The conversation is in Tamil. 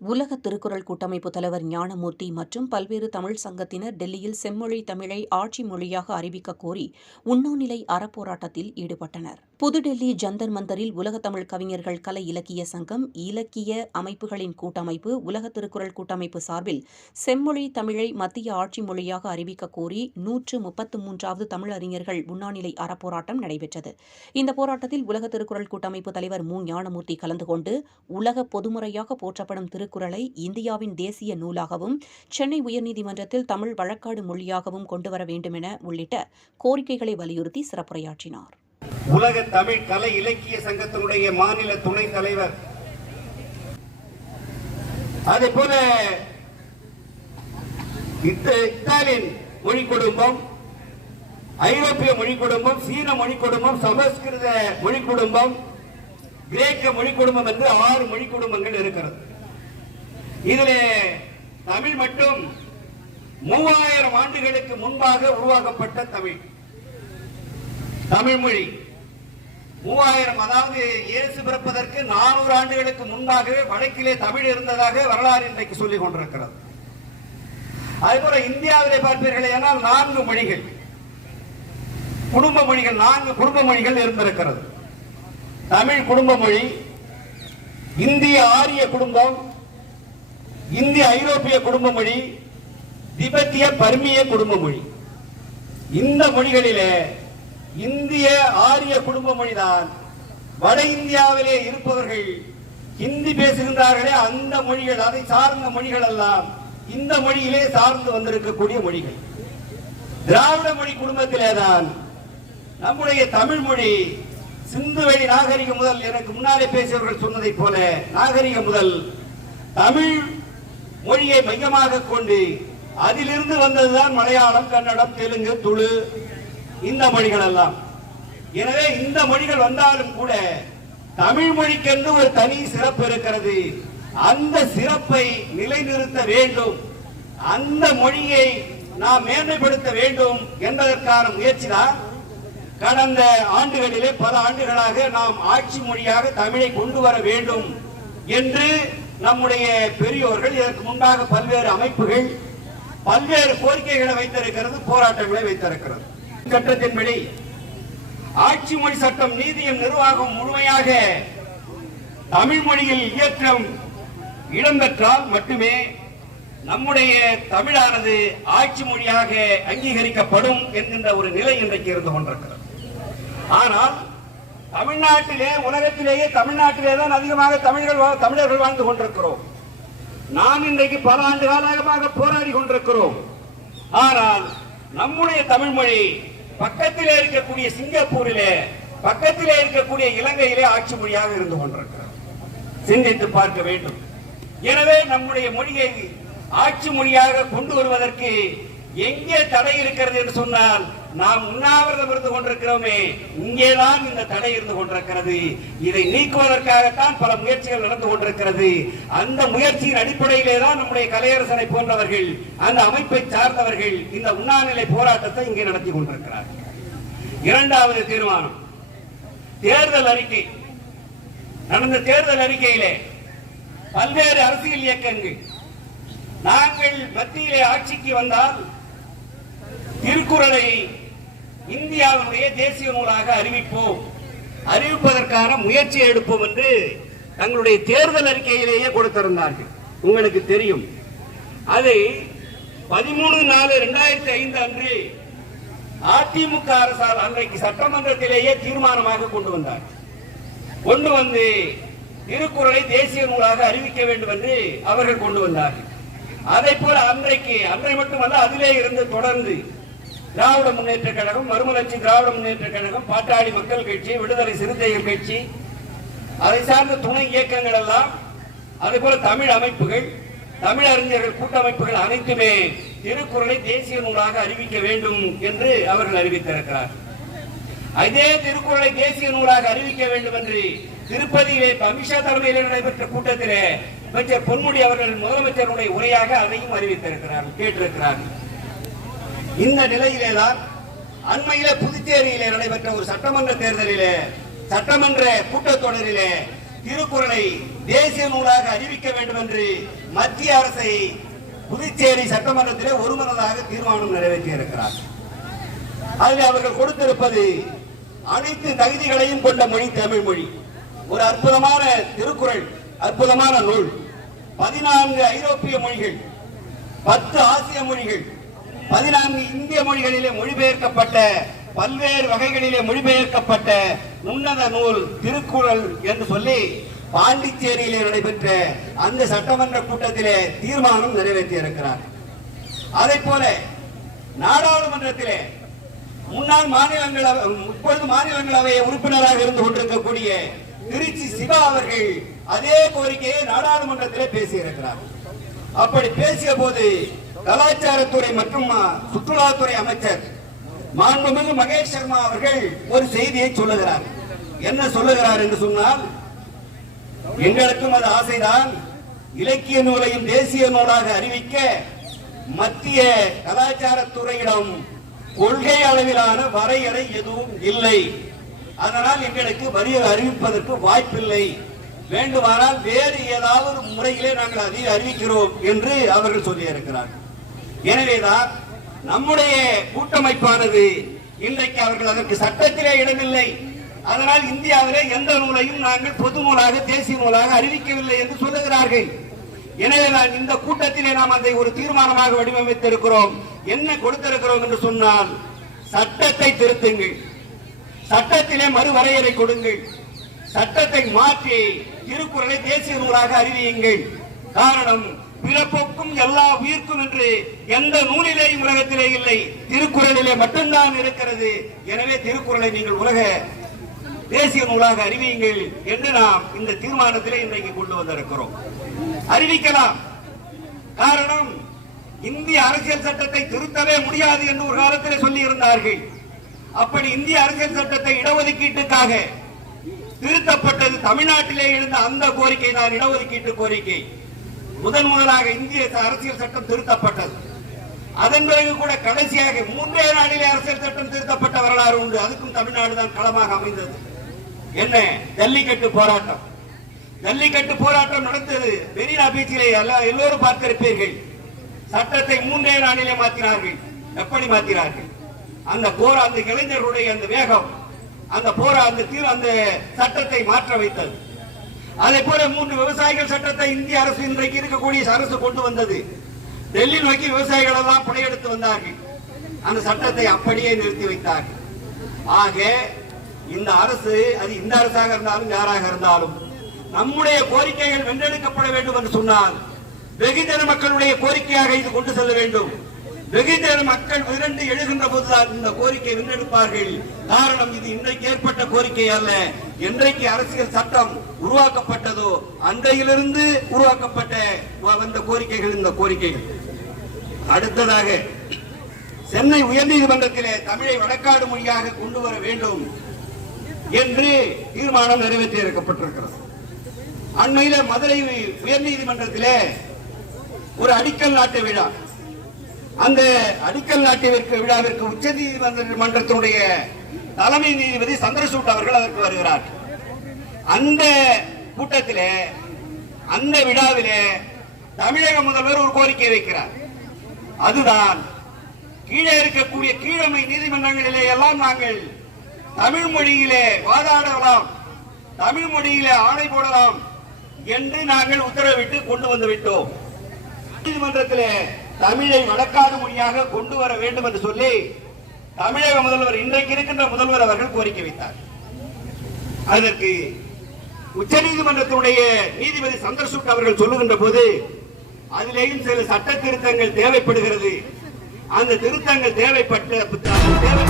உலக திருக்குறள் கூட்டமைப்பு தலைவர் ஞானமூர்த்தி மற்றும் பல்வேறு தமிழ் சங்கத்தினர் டெல்லியில் செம்மொழி தமிழை ஆட்சி மொழியாக அறிவிக்க கோரி உண்ணாநிலை அறப்போராட்டத்தில் ஈடுபட்டனர். புதுடெல்லி ஜந்தர் மந்தரில் உலக தமிழ் கவிஞர்கள் கலை இலக்கிய சங்கம் இலக்கிய அமைப்புகளின் கூட்டமைப்பு உலக திருக்குறள் கூட்டமைப்பு சார்பில் செம்மொழி தமிழை மத்திய ஆட்சி மொழியாக அறிவிக்க கோரி நூற்று முப்பத்து மூன்றாவது தமிழறிஞர்கள் உண்ணாநிலை அறப்போராட்டம் நடைபெற்றது. இந்த போராட்டத்தில் உலக திருக்குறள் கூட்டமைப்பு தலைவர் மு. ஞானமூர்த்தி கலந்து கொண்டு உலக பொதுமுறையாக போற்றப்படும் திருக்குறளை இந்தியாவின் தேசிய நூலாகவும் சென்னை உயர்நீதிமன்றத்தில் தமிழ் வழக்காடு மொழியாகவும் கொண்டுவர வேண்டுமென உள்ளிட்ட கோரிக்கைகளை வலியுறுத்தி சிறப்புரையாற்றினார். உலக தமிழ் கலை இலக்கிய சங்கத்தினுடைய மாநில துணைத் தலைவர். அதே போல இத்த- மொழி குடும்பம் ஐரோப்பிய மொழி குடும்பம் சீன மொழி குடும்பம் சமஸ்கிருத மொழி குடும்பம் கிரேக்க மொழி குடும்பம் என்று ஆறு மொழி குடும்பங்கள் இருக்கிறது. இதிலே தமிழ் மட்டும் மூவாயிரம் ஆண்டுகளுக்கு முன்பாக உருவாக்கப்பட்ட தமிழ். தமிழ் மொழி மூவாயிரம் அதாவது இயேசு பிறப்பதற்கு நானூறு ஆண்டுகளுக்கு முன்பாகவே வடக்கிலே தமிழ் இருந்ததாக வரலாறு இன்றைக்கு சொல்லிக் கொண்டிருக்கிறது. அதுபோல இந்தியாவிலே பார்ப்பீர்களே நான்கு மொழிகள். குடும்ப மொழிகள் நான்கு குடும்ப மொழிகள் இருந்திருக்கிறது. தமிழ் குடும்ப மொழி இந்திய ஆரிய குடும்பம் இந்திய ஐரோப்பிய குடும்ப மொழி திபெத்திய பர்மிய குடும்ப மொழி இந்த மொழிகளிலே இந்திய ஆரிய குடும்ப மொழிதான் வட இந்தியாவிலே இருப்பவர்கள் ஹிந்தி பேசுகின்றார்களே அந்த மொழிகள் அதை சார்ந்த மொழிகள் எல்லாம் இந்த மொழியிலே சார்ந்து வந்திருக்கக்கூடிய மொழிகள். திராவிட மொழி குடும்பத்திலே தான் நம்முடைய தமிழ் மொழி சிந்துவெளி நாகரிகம் முதல் எனக்கு முன்னாலே பேசியவர்கள் சொன்னதைப் போல நாகரிகம் முதல் தமிழ் மொழியை மையமாக கொண்டு அதிலிருந்து வந்ததுதான் மலையாளம் கன்னடம் தெலுங்கு துளு இந்த மொழிகள் எல்லாம் எனவே இந்த மொழிகள் வந்தாலும் கூட தமிழ் மொழிக்கென்று ஒரு தனி சிறப்பு இருக்கிறது. அந்த சிறப்பை நிலைநிறுத்த வேண்டும். அந்த மொழியை நாம் மேன்மைப்படுத்த வேண்டும் என்பதற்கான முயற்சி தான் கடந்த ஆண்டுகளிலே பல ஆண்டுகளாக நாம் ஆட்சி மொழியாக தமிழை கொண்டு வர வேண்டும் என்று நம்முடைய பெரியோர்கள் இதற்கு முன்பாக பல்வேறு அமைப்புகள் பல்வேறு கோரிக்கைகளை வைத்திருக்கிறது போராட்டங்களை வைத்திருக்கிறது. சட்டத்தின்படி ஆட்சி மொழி சட்டம் நீதியம் நிர்வாகம் முழுமையாக தமிழ் மொழியில் இயக்கம் இடம்பெற்றால் மட்டுமே நம்முடைய தமிழானது ஆட்சி மொழியாக அங்கீகரிக்கப்படும் என்கின்ற ஒரு நிலை இன்றைக்கு இருந்து கொண்டிருக்கிறது. ஆனால் தமிழ்நாட்டிலே உலகத்திலேயே தமிழ்நாட்டிலே தான் அதிகமாக தமிழர்கள் தமிழர்கள் வாழ்ந்து கொண்டிருக்கிறோம். நாம் இன்றைக்கு பல ஆண்டு காலமாக போராடி கொண்டிருக்கிறோம். ஆனால் நம்முடைய தமிழ் மொழி பக்கத்திலே இருக்கக்கூடிய சிங்கப்பூரிலே பக்கத்திலே இருக்கக்கூடிய இலங்கையிலே ஆட்சி மொழியாக இருந்து கொண்டிருக்கிறது. சிந்தித்து பார்க்க வேண்டும். எனவே நம்முடைய மொழியை ஆட்சி மொழியாக கொண்டு வருவதற்கு எங்கே தடை இருக்கிறது என்று சொன்னால் நாம் உண்ணாவிரதம் இருந்து கொண்டிருக்கிறோமே இங்கேதான் இந்த தடை இருந்து கொண்டிருக்கிறது. இதை நீக்குவதற்காகத்தான் பல முயற்சிகள் நடந்து கொண்டிருக்கிறது. அந்த முயற்சியின் அடிப்படையிலே தான் நம்முடைய கலையரசனை போன்றவர்கள் அந்த அமைப்பை சார்ந்தவர்கள் இந்த உண்ணாநிலை போராட்டத்தை இங்கே நடத்தி கொண்டிருக்கிறார்கள். இரண்டாவது தீர்மானம். தேர்தல் அறிக்கை. நடந்த தேர்தல் அறிக்கையிலே பல்வேறு அரசியல் இயக்கங்கள். நாங்கள் மத்தியிலே ஆட்சிக்கு வந்தால் திருக்குறளை இந்தியாவுடைய தேசிய நூலாக அறிவிப்போம். அறிவிப்பதற்கான முயற்சி எடுப்போம் என்று தங்களுடைய தேர்தல் அறிக்கையிலேயே கொடுத்திருந்தார்கள். உங்களுக்கு தெரியும். அதை பதிமூணு நாலு இரண்டாயிரத்தி ஐந்து அன்று அதிமுக அரசால் அன்றைக்கு சட்டமன்றத்திலேயே தீர்மானமாக கொண்டு வந்தார். கொண்டு வந்து திருக்குறளை தேசிய நூலாக அறிவிக்க வேண்டும் என்று அவர்கள் கொண்டு வந்தார்கள். அதை போல அன்றைக்கு அன்றை மட்டுமல்ல அதிலே இருந்து தொடர்ந்து திராவிட முன்னேற்ற கழகம் மறுமலர்ச்சி திராவிட முன்னேற்ற கழகம் பாட்டாளி மக்கள் கட்சி விடுதலை சிறுத்தைகள் கட்சி அதை சார்ந்த துணை இயக்கங்கள் எல்லாம் அதே போல தமிழ் அமைப்புகள் தமிழ் அறிஞர்கள் கூட்டமைப்புகள் அனைத்துமே திருக்குறளை தேசிய நூலாக அறிவிக்க வேண்டும் என்று அவர்கள் அறிவித்திருக்கிறார் அதே திருக்குறளை தேசிய நூலாக அறிவிக்க வேண்டும் என்று திருப்பதியிலே அமித்ஷா தலைமையில் நடைபெற்ற கூட்டத்திலே அமைச்சர் பொன்முடி அவர்கள் முதலமைச்சருடைய உரையாக அதையும் அறிவித்திருக்கிறார் கேட்டிருக்கிறார்கள். இந்த நிலையிலே தான் அண்மையில புதுச்சேரியிலே நடைபெற்ற ஒரு சட்டமன்ற தேர்தலிலே சட்டமன்ற கூட்டத்தொடரிலே திருக்குறளை தேசிய நூலாக அறிவிக்க வேண்டும் என்று மத்திய அரசை புதுச்சேரி சட்டமன்றத்திலே ஒருமனதாக தீர்மானம் நிறைவேற்றி இருக்கிறார் அதில் அவர்கள் கொடுத்திருப்பது அனைத்து தகுதிகளையும் கொண்ட மொழி தமிழ் மொழி. ஒரு அற்புதமான திருக்குறள் அற்புதமான நூல். பதினான்கு ஐரோப்பிய மொழிகள் பத்து ஆசிய மொழிகள் பதினான்கு இந்திய மொழிகளிலே மொழிபெயர்க்கப்பட்ட பல்வேறு வகைகளிலே மொழிபெயர்க்கப்பட்ட உன்னத நூல் திருக்குறள் என்று சொல்லி பாண்டிச்சேரியிலே நடைபெற்ற அந்த சட்டமன்ற கூட்டத்திலே தீர்மானம் நிறைவேற்றி இருக்கிறார் அதை போல நாடாளுமன்றத்திலே முன்னாள் மாநிலங்களவை இப்பொழுது மாநிலங்களவை உறுப்பினராக இருந்து கொண்டிருக்கக்கூடிய திருச்சி சிவா அவர்கள் அதே கோரிக்கையை நாடாளுமன்றத்திலே பேசியிருக்கிறார். அப்படி பேசிய போது கலாச்சாரத்துறை மற்றும் சுற்றுலாத்துறை அமைச்சர் மாண்புமிகு மகேஷ் சர்மா அவர்கள் ஒரு செய்தியை சொல்லுகிறார். என்ன சொல்லுகிறார் என்று சொன்னால் எங்களுக்கும் அது ஆசைதான். இலக்கிய நூலையும் தேசிய நூலாக அறிவிக்க மத்திய கலாச்சாரத்துறையிடம் கொள்கை அளவிலான வரையறை எதுவும் இல்லை. அதனால் எங்களுக்கு வரி அறிவிப்பதற்கு வாய்ப்பில்லை. வேண்டுமானால் வேறு ஏதாவது முறையிலே நாங்கள் அதை அறிவிக்கிறோம் என்று அவர்கள் சொல்லியிருக்கிறார்கள். எனவேதான் நம்முடைய கூட்டமைப்பானது இன்றைக்கு அவர்கள் அதற்கு சட்டத்திலே இடமில்லை. அதனால் இந்தியாவிலே எந்த நூலையும் நாங்கள் பொது நூலாக தேசிய நூலாக அறிவிக்கவில்லை என்று சொல்லுகிறார்கள். எனவே நான் இந்த கூட்டத்திலே நாம் அதை ஒரு தீர்மானமாக வடிவமைத்திருக்கிறோம். என்ன கொடுத்திருக்கிறோம் என்று சொன்னால் சட்டத்தை திருத்துங்கள். சட்டத்திலே மறுவரையறை கொடுங்கள். சட்டத்தை மாற்றி திருக்குறளை தேசிய நூலாக அறிவியுங்கள். காரணம் பிறப்புக்கும் எல்லா உயிர்க்கும் என்று எந்த நூலிலேயும் உலகத்திலே இல்லை திருக்குறளிலே மட்டும்தான் இருக்கிறது. எனவே திருக்குறளை நீங்கள் உலக தேசிய நூலாக அறிவியுங்கள் என்று நாம் இந்த தீர்மானத்திலே இன்றைக்கு கொண்டு வந்திருக்கிறோம். அறிவிக்கலாம். காரணம் இந்திய அரசியல் சட்டத்தை திருத்தவே முடியாது என்று ஒரு காலத்திலே சொல்லி இருந்தார்கள் அப்படி இந்திய அரசியல் சட்டத்தை இடஒதுக்கீட்டுக்காக திருத்தப்பட்டது தமிழ்நாட்டிலே இருந்த அந்த கோரிக்கை தான் இடஒதுக்கீட்டு கோரிக்கை. முதன் முதலாக இந்திய அரசியல் சட்டம் திருத்தப்பட்டது. அதன் பிறகு கூட கடைசியாக மூன்றே நாளிலே அரசியல் சட்டம் திருத்தப்பட்ட வரலாறு உண்டு. அதுக்கும் தமிழ்நாடு தான் களமாக அமைந்தது. என்ன? ஜல்லிக்கட்டு போராட்டம். ஜல்லிக்கட்டு போராட்டம் நடந்தது. மெரினா பீச்சிலே எல்லோரும் பார்த்திருப்பீர்கள். சட்டத்தை மூன்றே நாளிலே மாற்றினார்கள். எப்படி மாற்றினார்கள்? அந்த போரா அந்த இளைஞர்களுடைய அந்த வேகம் அந்த போரா அந்த தீர் அந்த சட்டத்தை மாற்ற வைத்தது. அதே போல மூன்று விவசாயிகள் சட்டத்தை இந்திய அரசு இன்றைக்கு இருக்கக்கூடிய அரசு கொண்டு வந்தது. டெல்லி நோக்கி விவசாயிகள் எல்லாம் படையெடுத்து வந்தார்கள். அந்த சட்டத்தை அப்படியே நிறுத்தி வைத்தார்கள். ஆக இந்த அரசு அது இந்த அரசாக இருந்தாலும் யாராக இருந்தாலும் நம்முடைய கோரிக்கைகள் வென்றெடுக்கப்பட வேண்டும் என்று சொன்னால் வெகுஜன மக்களுடைய கோரிக்கையாக இது கொண்டு செல்ல வேண்டும். வெகுஜன மக்கள் விரண்டு எழுகின்ற போதுதான் இந்த கோரிக்கை விண்ணெடுப்பார்கள் காரணம் இது இன்றைக்கு ஏற்பட்ட கோரிக்கை அல்ல. என்றைக்கு அரசியல் சட்டம் உருவாக்கப்பட்டதோ அன்றையிலிருந்து உருவாக்கப்பட்ட வந்த கோரிக்கைகள் இந்த கோரிக்கைகள். அடுத்ததாக சென்னை உயர்நீதிமன்றத்திலே தமிழை வழக்காடு மொழியாக கொண்டு வர வேண்டும் என்று தீர்மானம் நிறைவேற்றி இருக்கப்பட்டிருக்கிறது அண்மையில மதுரை உயர்நீதிமன்றத்திலே ஒரு அடிக்கல் நாட்டு விழா. அந்த அடிக்கல் நாட்டிற்கு விழாவிற்கு உச்ச நீதிமன்றத்தினுடைய தலைமை நீதிபதி சந்திரசூட் அவர்கள் அதற்கு வருகிறார். அந்த கூட்டத்திலே அந்த விழாவிலே தமிழக முதல்வர் ஒரு கோரிக்கை வைக்கிறார். அதுதான் கீழே இருக்கக்கூடிய கீழமை நீதிமன்றங்களிலே எல்லாம் நாங்கள் தமிழ் மொழியிலே வாதாடலாம் தமிழ் மொழியிலே ஆணை போடலாம் என்று நாங்கள் உத்தரவிட்டு கொண்டு வந்து விட்டோம். நீதிமன்றத்திலே தமிழை வழக்காடு மொழியாக கொண்டு வர வேண்டும் என்று சொல்லி தமிழக முதல்வர் இன்றைக்கு இருக்கின்ற முதல்வர் அவர்கள் கோரிக்கை வைத்தார். அதற்கு உச்ச நீதிமன்றத்தினுடைய நீதிபதி சந்திரசூட் அவர்கள் சொல்லுகின்ற போது அதிலேயும் சில சட்ட திருத்தங்கள் தேவைப்படுகிறது. அந்த திருத்தங்கள் தேவைப்பட்ட தேவை